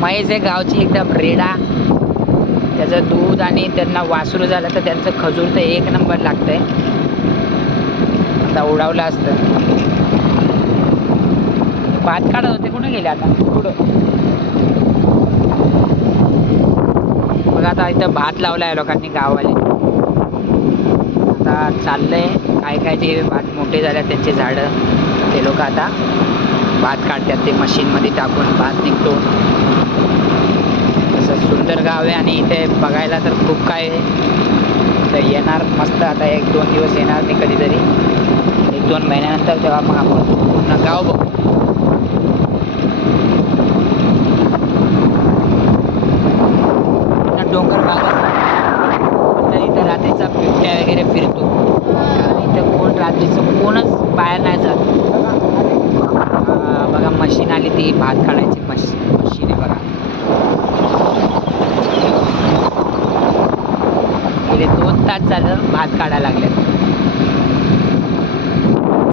म्हैस आहे गावची एकदम रेडा. त्याचं दूध आणि त्यांना वासरू झालं तर त्यांचं खजूर तर एक नंबर लागतंय. आता उडावलं असतं. भात काढत होते, कुठे गेले आता? कुठं बघा आता इथं भात लावलाय लोकांनी गाववाले. आता चाललंय काय काय जे भात मोठे झाले त्यांचे झाडं ते लोक आता भात काढतात. ते मशीनमध्ये टाकून भात निघतो. असं सुंदर गाव आहे आणि इथे बघायला तर खूप काय आहे. तर येणार मस्त आता 1-2 दिवस येणार मी कधीतरी 1-2 महिन्यानंतर, तेव्हा मग आपण पूर्ण गाव बघू. डोंगर भाग असतात तर इथं रात्रीचा बिबट्या वगैरे फिरतो. कारण इथं कोण रात्रीचं कोणच बाहेर नाही जात. बघा मशीन आली, ती भात काढायची मशीन आहे बघा. गेले 2 तास झालं भात काढायला लागले.